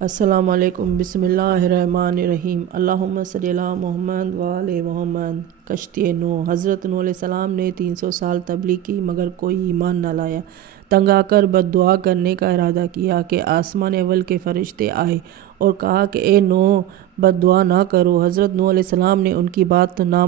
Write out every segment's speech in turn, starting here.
السلام علیکم۔ بسم اللہ الرحمن الرحیم۔ اللہم صلی علی محمد و آل محمد۔ کشتی نوح۔ حضرت نوح علیہ السلام نے 300 سال تبلیغ کی مگر کوئی ایمان نہ لایا۔ تنگ آ کر بد دعا کرنے کا ارادہ کیا کہ آسمان اول کے فرشتے آئے اور کہا کہ اے نوح، بد دعا نہ کرو۔ حضرت نوح علیہ السلام نے ان کی بات نہ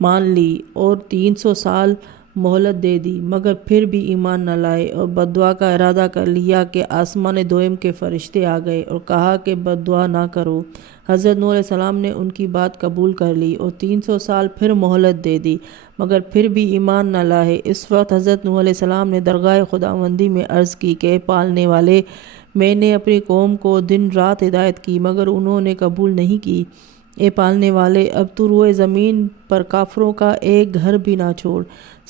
مان لی اور 300 سال مہلت دے دی مگر پھر بھی ایمان نہ لائے اور بد دعا کا ارادہ کر لیا کہ آسمان دوئم کے فرشتے آ گئے اور کہا کہ بد دعا نہ کرو۔ حضرت نوح علیہ السلام نے ان کی بات قبول کر لی اور 300 سال پھر مہلت دے دی مگر پھر بھی ایمان نہ لائے۔ اس وقت حضرت نوح علیہ السلام نے درگاہ خداوندی میں عرض کی کہ اے پالنے والے، میں نے اپنی قوم کو دن رات ہدایت کی مگر انہوں نے قبول نہیں کی۔ اے پالنے والے، اب تو روئے زمین پر کافروں کا ایک گھر بھی نہ چھوڑ،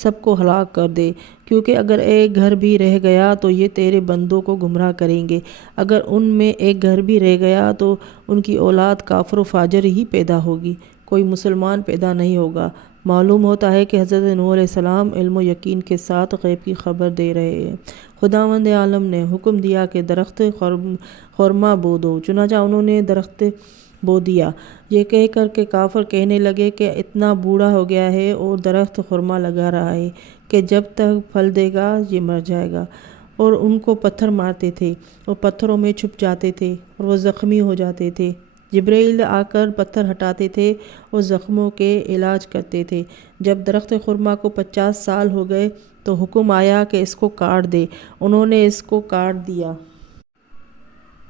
سب کو ہلاک کر دے، کیونکہ اگر ایک گھر بھی رہ گیا تو یہ تیرے بندوں کو گمراہ کریں گے، اگر ان میں ایک گھر بھی رہ گیا تو ان کی اولاد کافر و فاجر ہی پیدا ہوگی، کوئی مسلمان پیدا نہیں ہوگا۔ معلوم ہوتا ہے کہ حضرت نوح علیہ السلام علم و یقین کے ساتھ غیب کی خبر دے رہے ہیں۔ خداوند عالم نے حکم دیا کہ درخت خرما بو دو، چنانچہ انہوں نے درخت بو دیا۔ یہ کہہ کر کہ کافر کہنے لگے کہ اتنا بوڑھا ہو گیا ہے اور درخت خرما لگا رہا ہے کہ جب تک پھل دے گا یہ مر جائے گا، اور ان کو پتھر مارتے تھے اور پتھروں میں چھپ جاتے تھے اور وہ زخمی ہو جاتے تھے۔ جبرائیل آ کر پتھر ہٹاتے تھے اور زخموں کے علاج کرتے تھے۔ جب درخت خرما کو 50 سال ہو گئے تو حکم آیا کہ اس کو کاٹ دے، انہوں نے اس کو کاٹ دیا۔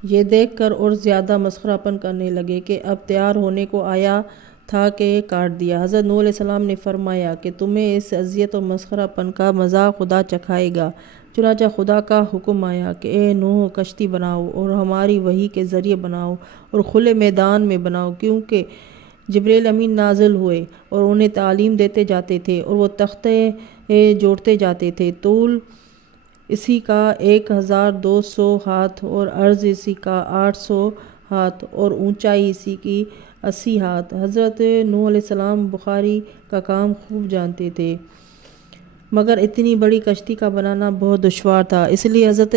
یہ دیکھ کر اور زیادہ مسخرہ پن کرنے لگے کہ اب تیار ہونے کو آیا تھا کہ کاٹ دیا۔ حضرت نوح علیہ السلام نے فرمایا کہ تمہیں اس اذیت و مسخرہ پن کا مزہ خدا چکھائے گا۔ چنانچہ خدا کا حکم آیا کہ اے نوح، کشتی بناؤ اور ہماری وحی کے ذریعے بناؤ اور کھلے میدان میں بناؤ، کیونکہ جبرائیل امین نازل ہوئے اور انہیں تعلیم دیتے جاتے تھے اور وہ تختے جوڑتے جاتے تھے۔ طول اسی کا 1200 ہاتھ اور عرض اسی کا 800 ہاتھ اور اونچائی اسی کی 80 ہاتھ۔ حضرت نوح علیہ السلام بخاری کا کام خوب جانتے تھے مگر اتنی بڑی کشتی کا بنانا بہت دشوار تھا، اس لیے حضرت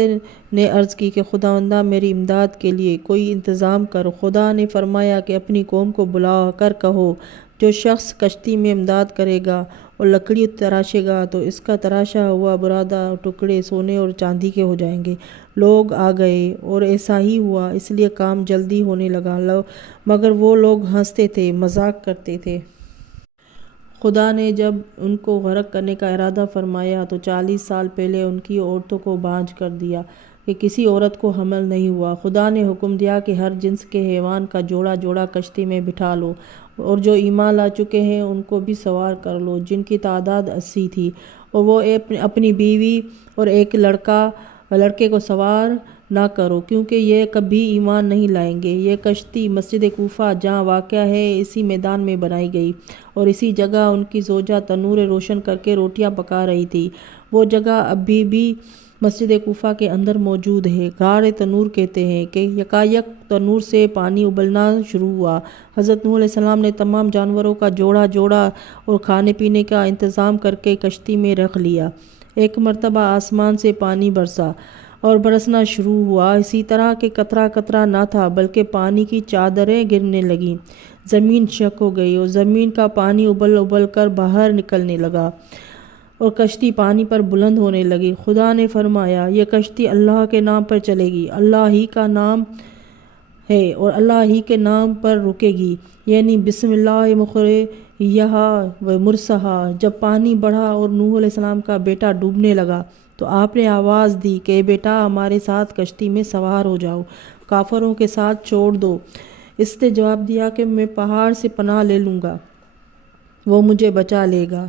نے عرض کی کہ خداوندہ، میری امداد کے لیے کوئی انتظام کر۔ خدا نے فرمایا کہ اپنی قوم کو بلا کر کہو، جو شخص کشتی میں امداد کرے گا اور لکڑی تراشے گا تو اس کا تراشا ہوا برادہ ٹکڑے سونے اور چاندی کے ہو جائیں گے۔ لوگ آ گئے اور ایسا ہی ہوا، اس لیے کام جلدی ہونے لگا مگر وہ لوگ ہنستے تھے، مذاق کرتے تھے۔ خدا نے جب ان کو غرق کرنے کا ارادہ فرمایا تو 40 سال پہلے ان کی عورتوں کو بانجھ کر دیا کہ کسی عورت کو حمل نہیں ہوا۔ خدا نے حکم دیا کہ ہر جنس کے حیوان کا جوڑا جوڑا کشتی میں بٹھا لو اور جو ایمان لا چکے ہیں ان کو بھی سوار کر لو، جن کی تعداد 80 تھی، اور وہ اپنی بیوی اور ایک لڑکے کو سوار نہ کرو، کیونکہ یہ کبھی ایمان نہیں لائیں گے۔ یہ کشتی مسجد کوفہ جہاں واقع ہے اسی میدان میں بنائی گئی اور اسی جگہ ان کی زوجہ تنور روشن کر کے روٹیاں پکا رہی تھی۔ وہ جگہ ابھی بھی مسجد کوفہ کے اندر موجود ہے۔ غار تنور کہتے ہیں کہ یکایک تنور سے پانی ابلنا شروع ہوا۔ حضرت نوح علیہ السلام نے تمام جانوروں کا جوڑا جوڑا اور کھانے پینے کا انتظام کر کے کشتی میں رکھ لیا۔ ایک مرتبہ آسمان سے پانی برسا اور برسنا شروع ہوا، اسی طرح کہ قطرہ قطرہ نہ تھا بلکہ پانی کی چادریں گرنے لگیں۔ زمین شق ہو گئی اور زمین کا پانی ابل ابل کر باہر نکلنے لگا اور کشتی پانی پر بلند ہونے لگی۔ خدا نے فرمایا، یہ کشتی اللہ کے نام پر چلے گی، اللہ ہی کا نام ہے اور اللہ ہی کے نام پر رکے گی، یعنی بسم اللہ مجریہا و مرساہا۔ جب پانی بڑھا اور نوح علیہ السلام کا بیٹا ڈوبنے لگا تو آپ نے آواز دی کہ اے بیٹا، ہمارے ساتھ کشتی میں سوار ہو جاؤ، کافروں کے ساتھ چھوڑ دو۔ اس نے جواب دیا کہ میں پہاڑ سے پناہ لے لوں گا، وہ مجھے بچا لے گا۔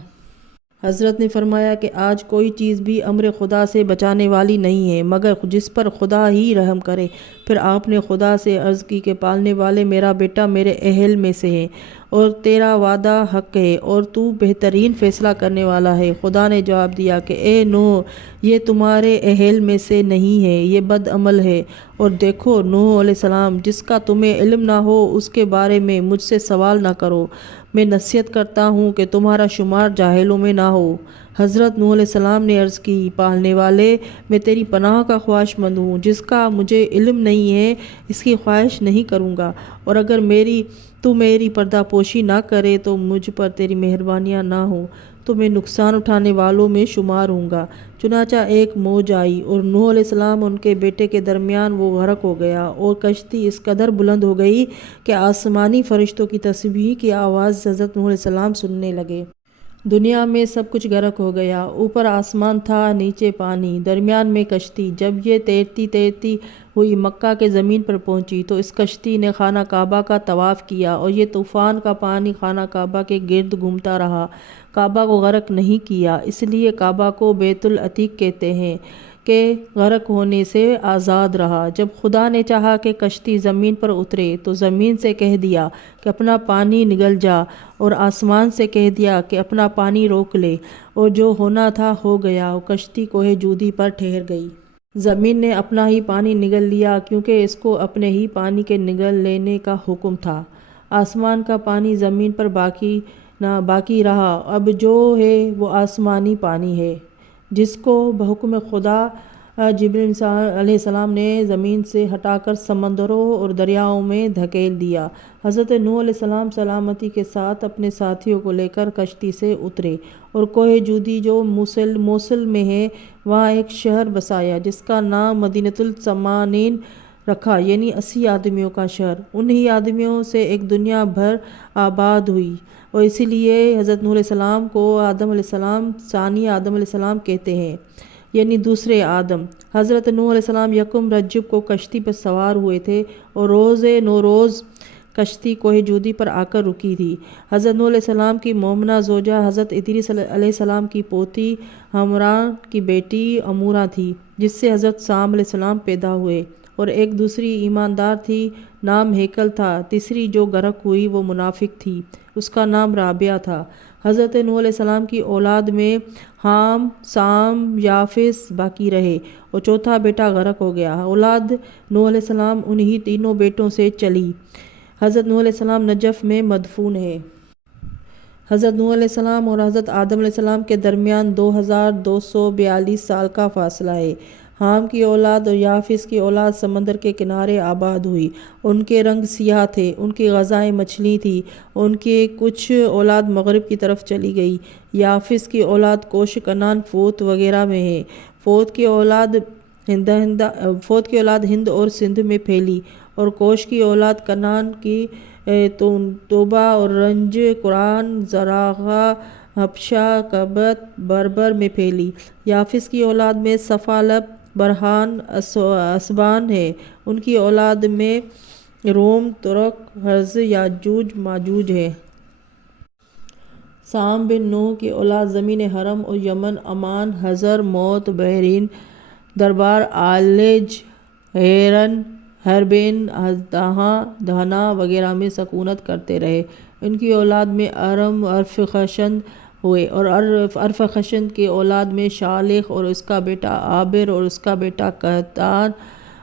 حضرت نے فرمایا کہ آج کوئی چیز بھی امر خدا سے بچانے والی نہیں ہے مگر جس پر خدا ہی رحم کرے۔ پھر آپ نے خدا سے عرض کی کہ پالنے والے، میرا بیٹا میرے اہل میں سے ہے اور تیرا وعدہ حق ہے اور تو بہترین فیصلہ کرنے والا ہے۔ خدا نے جواب دیا کہ اے نوح، یہ تمہارے اہل میں سے نہیں ہے، یہ بد عمل ہے، اور دیکھو نوح علیہ السلام، جس کا تمہیں علم نہ ہو اس کے بارے میں مجھ سے سوال نہ کرو، میں نصیحت کرتا ہوں کہ تمہارا شمار جاہلوں میں نہ ہو۔ حضرت نوح علیہ السلام نے عرض کی، پالنے والے، میں تیری پناہ کا خواہش مند ہوں، جس کا مجھے علم نہیں ہے اس کی خواہش نہیں کروں گا، اور اگر تو میری پردہ پوشی نہ کرے تو مجھ پر تیری مہربانیاں نہ ہوں تو میں نقصان اٹھانے والوں میں شمار ہوں گا۔ چنانچہ ایک موج آئی اور نوح علیہ السلام اور ان کے بیٹے کے درمیان وہ غرق ہو گیا، اور کشتی اس قدر بلند ہو گئی کہ آسمانی فرشتوں کی تسبیح کی آواز حضرت نوح علیہ السلام سننے لگے۔ دنیا میں سب کچھ غرق ہو گیا، اوپر آسمان تھا، نیچے پانی، درمیان میں کشتی۔ جب یہ تیرتی ہوئی مکہ کے زمین پر پہنچی تو اس کشتی نے خانہ کعبہ کا طواف کیا، اور یہ طوفان کا پانی خانہ کعبہ کے گرد گھومتا رہا، کعبہ کو غرق نہیں کیا۔ اس لیے کعبہ کو بیت العتیق کہتے ہیں کہ غرق ہونے سے آزاد رہا۔ جب خدا نے چاہا کہ کشتی زمین پر اترے تو زمین سے کہہ دیا کہ اپنا پانی نگل جا، اور آسمان سے کہہ دیا کہ اپنا پانی روک لے، اور جو ہونا تھا ہو گیا، اور کشتی کوہ جودی پر ٹھہر گئی۔ زمین نے اپنا ہی پانی نگل لیا کیونکہ اس کو اپنے ہی پانی کے نگل لینے کا حکم تھا۔ آسمان کا پانی زمین پر باقی رہا، اب جو ہے وہ آسمانی پانی ہے جس کو بحکم خدا جبرائیل علیہ السلام نے زمین سے ہٹا کر سمندروں اور دریاؤں میں دھکیل دیا۔ حضرت نوح علیہ السلام سلامتی کے ساتھ اپنے ساتھیوں کو لے کر کشتی سے اترے اور کوہ جودی جو موصل میں ہے وہاں ایک شہر بسایا جس کا نام مدینۃ الثمانین رکھا، یعنی 80 آدمیوں کا شہر۔ انہی آدمیوں سے ایک دنیا بھر آباد ہوئی، اور اسی لیے حضرت نوح علیہ السلام کو آدم علیہ السلام ثانی آدم علیہ السلام کہتے ہیں، یعنی دوسرے آدم۔ حضرت نوح علیہ السلام یکم رجب کو کشتی پر سوار ہوئے تھے اور روز نوروز کشتی کوہ جودی پر آ کر رکی تھی۔ حضرت نوح علیہ السلام کی مومنہ زوجہ حضرت ادریس علیہ السلام کی پوتی حمران کی بیٹی امورہ تھی، جس سے حضرت سام علیہ السلام پیدا ہوئے، اور ایک دوسری ایماندار تھی، نام ہیکل تھا۔ تیسری جو غرق ہوئی وہ منافق تھی، اس کا نام رابعہ تھا۔ حضرت نوح علیہ السلام کی اولاد میں حام، سام، یافس باقی رہے، اور چوتھا بیٹا غرق ہو گیا۔ اولاد نوح علیہ السلام انہی تینوں بیٹوں سے چلی۔ حضرت نوح علیہ السلام نجف میں مدفون ہے۔ حضرت نوح علیہ السلام اور حضرت آدم علیہ السلام کے درمیان 2242 سال کا فاصلہ ہے۔ حام کی اولاد اور یافس کی اولاد سمندر کے کنارے آباد ہوئی، ان کے رنگ سیاہ تھے، ان کی غذائیں مچھلی تھی، ان کی کچھ اولاد مغرب کی طرف چلی گئی۔ یافس کی اولاد کوش، کنعان، فوت وغیرہ میں ہے۔ فوت کی اولاد ہند اور سندھ میں پھیلی، اور کوش کی اولاد کنعان کی توبہ اور رنج، قرآن، زراغہ، حبشہ، کبت، بربر میں پھیلی۔ یافس کی اولاد میں صفالب، برہان، اسبان ہے۔ ان کی اولاد میں روم، ترک، ہرز، یاجوج ماجوج ہے۔ سام بن نوح کی اولاد زمین حرم اور یمن، عمان، حضر موت، بحرین، دربار، عالج، حیرن، حربین، دہنا وغیرہ میں سکونت کرتے رہے۔ ان کی اولاد میں ارم، ارفخشد ہوئے، اور ارفخشد کی اولاد میں شالخ اور اس کا بیٹا عابر اور اس کا بیٹا قحطان،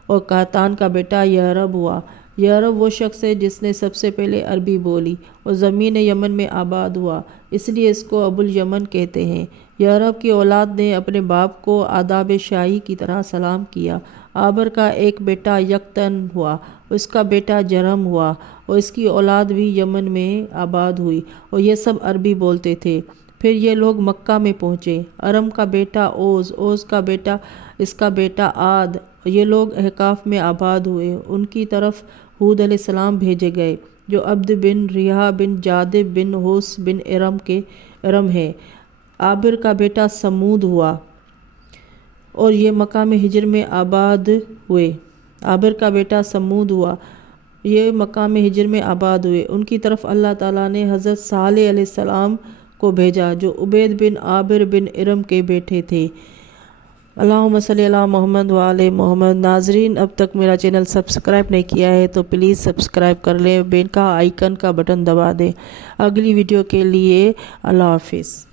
اور قحطان کا بیٹا یعرب ہوا۔ یعرب وہ شخص ہے جس نے سب سے پہلے عربی بولی اور زمین یمن میں آباد ہوا، اس لیے اس کو ابو الیمن کہتے ہیں۔ یعرب کی اولاد نے اپنے باپ کو آداب شاہی کی طرح سلام کیا۔ عابر کا ایک بیٹا یقطن ہوا، اس کا بیٹا جرم ہوا، اور اس کی اولاد بھی یمن میں آباد ہوئی، اور یہ سب عربی بولتے تھے۔ پھر یہ لوگ مکہ میں پہنچے۔ ارم کا بیٹا اوز، اوز کا بیٹا اس کا بیٹا عاد، یہ لوگ احقاف میں آباد ہوئے۔ ان کی طرف ہود علیہ السلام بھیجے گئے جو عبد بن ریحہ بن جادب بن حس بن ارم ہے۔ عابر کا بیٹا سمود ہوا، اور یہ مقام ہجر میں آباد ہوئے۔ عابر کا بیٹا سمود ہوا، یہ مقام ہجر میں آباد ہوئے۔ ان کی طرف اللہ تعالیٰ نے حضرت صالح علیہ السلام کو بھیجا جو عبید بن عابر بن ارم کے بیٹے تھے۔ اللہم صلی علی محمد وآل محمد۔ ناظرین، اب تک میرا چینل سبسکرائب نہیں کیا ہے تو پلیز سبسکرائب کر لیں، بیل کا آئیکن کا بٹن دبا دیں۔ اگلی ویڈیو کے لیے اللہ حافظ۔